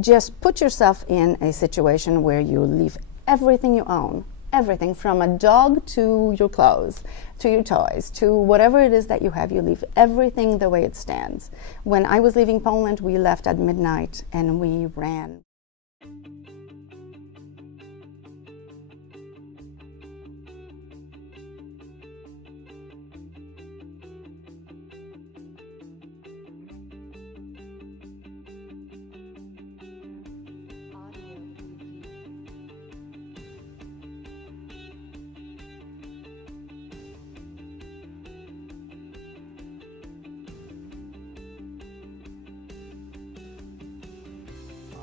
just put yourself in a situation where you leave everything you own, everything from a dog to your clothes, to your toys, to whatever it is that you have, you leave everything the way it stands. When I was leaving Poland, we left at midnight and we ran.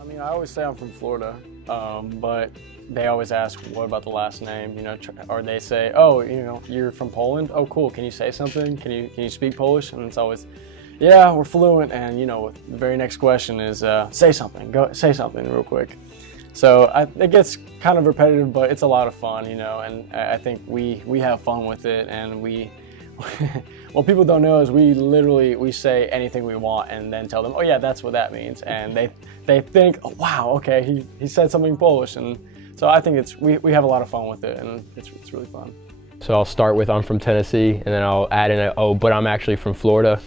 I mean, I always say I'm from Florida, but they always ask, what about the last name, you know, or they say, oh, you know, you're from Poland? Oh, cool, can you say something? Can you speak Polish? And it's always, yeah, we're fluent, and, you know, the very next question is, say something, go say something real quick. So it gets kind of repetitive, but it's a lot of fun, you know, and I think we have fun with it, and what people don't know is we say anything we want and then tell them, oh yeah, that's what that means. And they think, oh wow, okay, he said something Polish. And so I think we have a lot of fun with it, and it's really fun. So I'll start with I'm from Tennessee, and then I'll add in but I'm actually from Florida,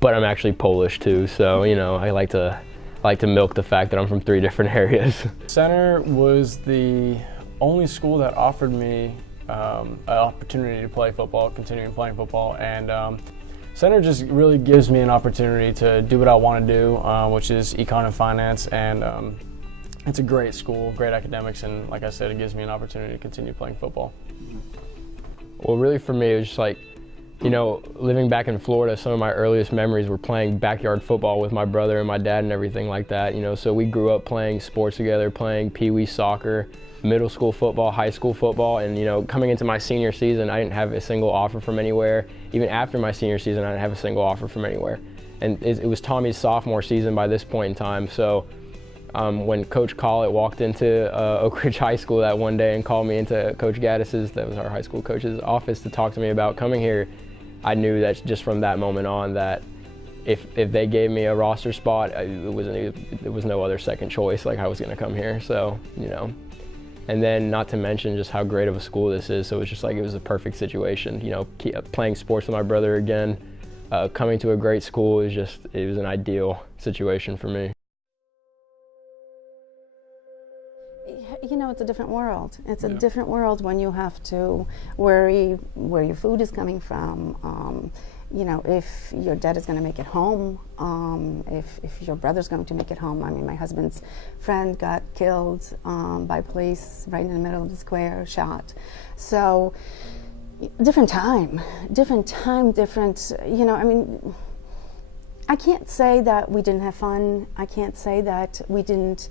but I'm actually Polish too. So, you know, I like to milk the fact that I'm from 3 different areas. Center was the only school that offered me an opportunity to play football, continuing playing football, and Center just really gives me an opportunity to do what I want to do, which is econ and finance, and it's a great school, great academics, and like I said, it gives me an opportunity to continue playing football. Well, really for me, it was just like, you know, living back in Florida, some of my earliest memories were playing backyard football with my brother and my dad and everything like that, you know, so we grew up playing sports together, playing pee-wee soccer, middle school football, high school football, and, you know, coming into my senior season, I didn't have a single offer from anywhere. Even after my senior season, I didn't have a single offer from anywhere. And it was Tommy's sophomore season by this point in time, so when Coach Collett walked into Oak Ridge High School that one day and called me into Coach Gaddis's, that was our high school coach's office, to talk to me about coming here, I knew that just from that moment on that if they gave me a roster spot, there was no other second choice, like I was going to come here, so, you know. And then not to mention just how great of a school this is, so it's just like it was a perfect situation, you know, playing sports with my brother again, coming to a great school it was an ideal situation for me. You know, it's a different world. It's a different world when you have to worry where your food is coming from, you know, if your dad is going to make it home, if your brother's going to make it home. I mean, my husband's friend got killed by police right in the middle of the square, shot. So, different time, you know, I mean, I can't say that we didn't have fun. I can't say that we didn't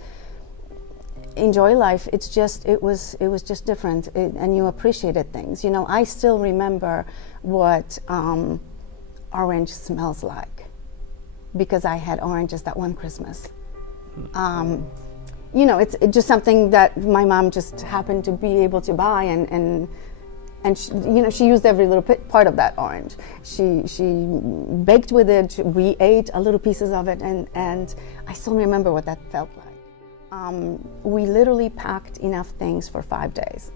enjoy life. It's just, it was just different, and you appreciated things. You know, I still remember what orange smells like, because I had oranges that one Christmas. You know, it's just something that my mom just happened to be able to buy, and she, you know, she used every little part of that orange. She baked with it. We ate a little pieces of it, and I still remember what that felt like. We literally packed enough things for 5 days.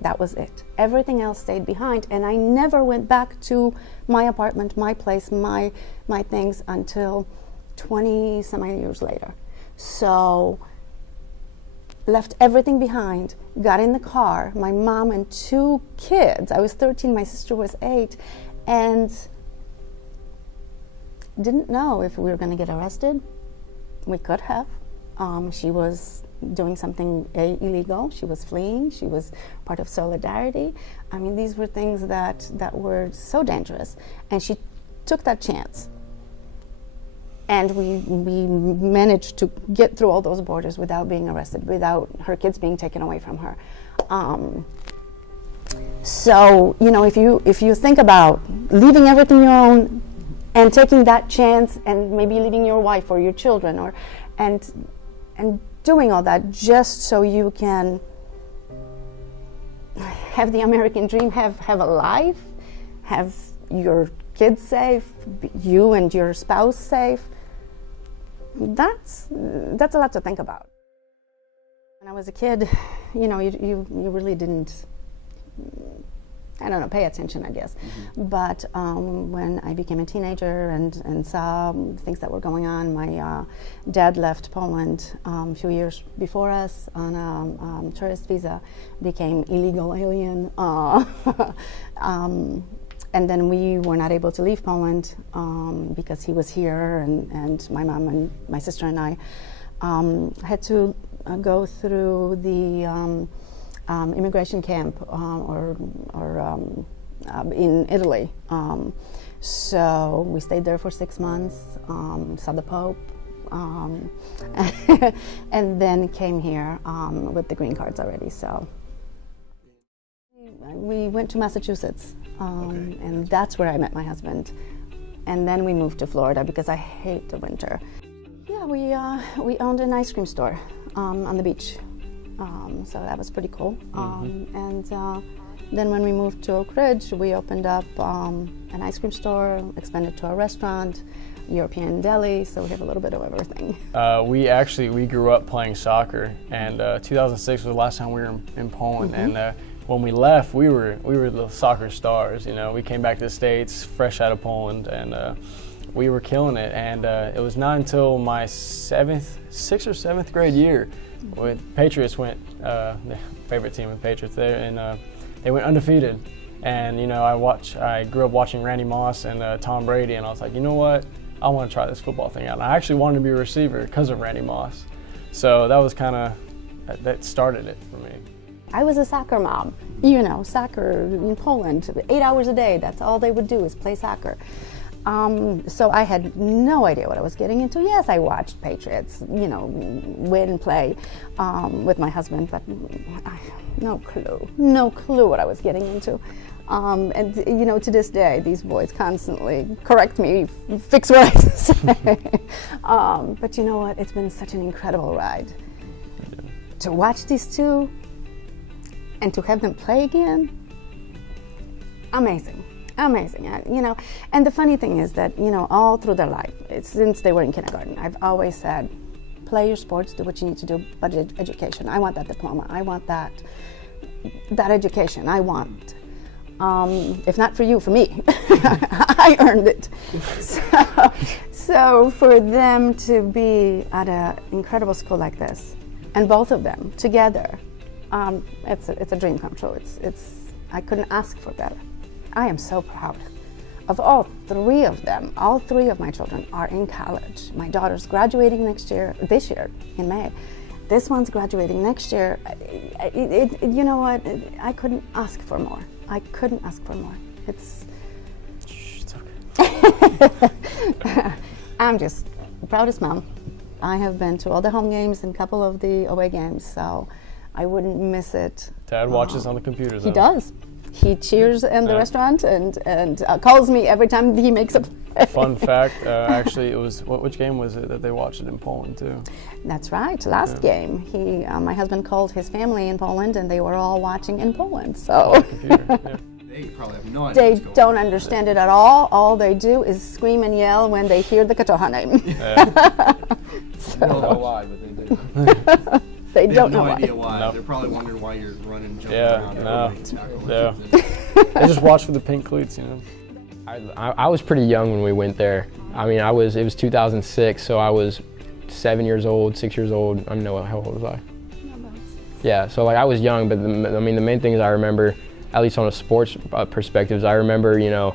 That was it. Everything else stayed behind, and I never went back to my apartment, my place, my things until 20-some years later. So, left everything behind, got in the car, my mom and 2 kids. I was 13, my sister was 8, and didn't know if we were going to get arrested. We could have. She was doing something illegal. She was fleeing. She was part of Solidarity. I mean, these were things that were so dangerous. And she took that chance. And we managed to get through all those borders without being arrested, without her kids being taken away from her. So, you know, if you think about leaving everything you own and taking that chance, and maybe leaving your wife or your children, and doing all that just so you can have the American dream, have a life, have your kids safe, you and your spouse safe, that's a lot to think about. When I was a kid, you really didn't, I don't know, pay attention, I guess. But when I became a teenager and saw things that were going on, my dad left Poland a few years before us on a tourist visa, became illegal alien. And then we were not able to leave Poland because he was here, and my mom and my sister and I had to go through the immigration camp in Italy. So we stayed there for 6 months, saw the Pope, and then came here with the green cards already. So we went to Massachusetts, and that's where I met my husband. And then we moved to Florida because I hate the winter. Yeah, we owned an ice cream store on the beach. So that was pretty cool. And then when we moved to Oak Ridge, we opened up an ice cream store, expanded to a restaurant, European deli, so we have a little bit of everything. We grew up playing soccer, and 2006 was the last time we were in Poland. And when we left, we were the soccer stars. We came back to the States fresh out of Poland, and we were killing it. And it was not until my sixth or seventh grade year, when Patriots went, the favorite team with Patriots there, and they went undefeated. And I grew up watching Randy Moss and Tom Brady, and I was like, you know what? I want to try this football thing out. And I actually wanted to be a receiver because of Randy Moss. So that was that started it for me. I was a soccer mom. Soccer in Poland, 8 hours a day, that's all they would do is play soccer. So I had no idea what I was getting into. Yes, I watched Patriots, win and play with my husband, but no clue what I was getting into. And to this day, these boys constantly correct me, fix what I say. But you know what? It's been such an incredible ride. To watch these two and to have them play again, amazing. And the funny thing is that, all through their life, since they were in kindergarten, I've always said, play your sports, do what you need to do, but education. I want that diploma. I want that education. I want. If not for you, for me. I earned it. So for them to be at an incredible school like this, and both of them together, it's a dream come true. I couldn't ask for better. I am so proud of all three of them. All three of my children are in college. My daughter's graduating this year in May. This one's graduating next year. You know what? I couldn't ask for more. It's okay. I'm just the proudest mom. I have been to all the home games and a couple of the away games, so I wouldn't miss it. Dad watches on the computer, though. He does. He cheers in the restaurant and calls me every time he makes a play. Fun fact, actually, it was which game was it that they watched it in Poland too? That's right. Last game, my husband called his family in Poland, and they were all watching in Poland. So they probably have no idea. They don't understand it at all. All they do is scream and yell when they hear the Kaczocha name. Yeah. They don't know why, but they do. They don't know why. They have no idea why. Nope. They're probably wondering why you're running, jumping around. Yeah. They just watch for the pink cleats, I was pretty young when we went there. I mean, it was 2006, so I was 7 years old, 6 years old. I don't know, how old was I? Yeah, so I was young, but the main things I remember, at least on a sports perspective, I remember, when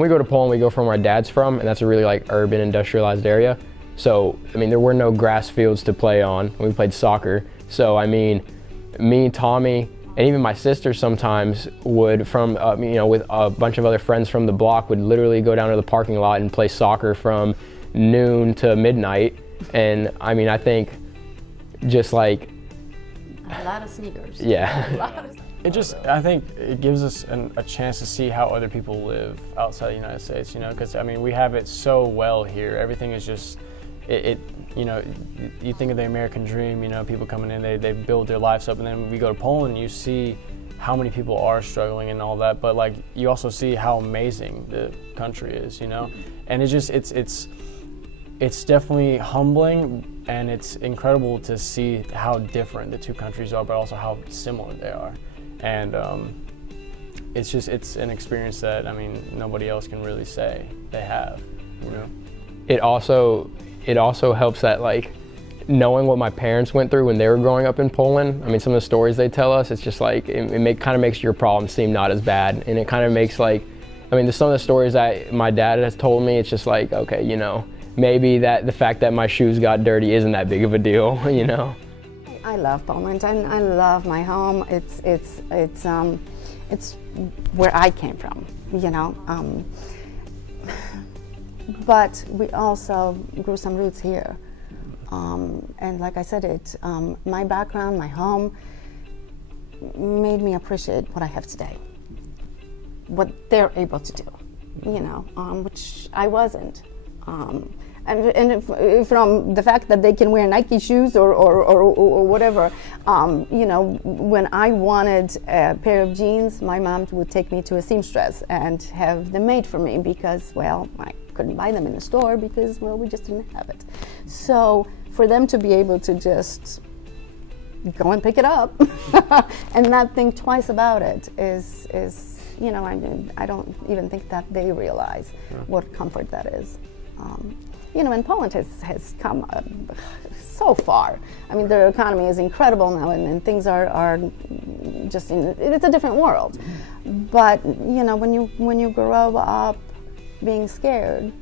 we go to Poland, we go from where my dad's from, and that's a really urban, industrialized area. So, there were no grass fields to play on when we played soccer. So, me, Tommy, and even my sister sometimes would, with a bunch of other friends from the block, would literally go down to the parking lot and play soccer from noon to midnight. And, I think just a lot of sneakers. Yeah. I think it gives us a chance to see how other people live outside the United States, because, we have it so well here. Everything is just, you think of the American dream, people coming in, they build their lives up, and then we go to Poland, you see how many people are struggling and all that, but you also see how amazing the country is, and it's it's definitely humbling, and it's incredible to see how different the two countries are, but also how similar they are. And it's an experience that, I mean, nobody else can really say they have, you know? It also helps that, like, knowing what my parents went through when they were growing up in Poland. I mean, some of the stories they tell us, it's just like, it kind of makes your problem seem not as bad. And it kind of makes, like, I mean, some of the stories that my dad has told me, it's just like, okay, you know, maybe that the fact that my shoes got dirty isn't that big of a deal, you know? I love Poland, and I love my home. It's where I came from, you know. But we also grew some roots here. And like I said, my background, my home, made me appreciate what I have today, what they're able to do, you know, which I wasn't. And from the fact that they can wear Nike shoes or whatever, you know, when I wanted a pair of jeans, my mom would take me to a seamstress and have them made for me because, well, I couldn't buy them in the store because, well, we just didn't have it. So for them to be able to just go and pick it up and not think twice about it is, you know, I don't even think that they realize what comfort that is. You know, and Poland has come so far. I mean, their economy is incredible now, and things are just it's a different world. But you know, when you grow up being scared,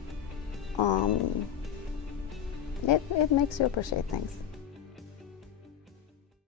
it makes you appreciate things.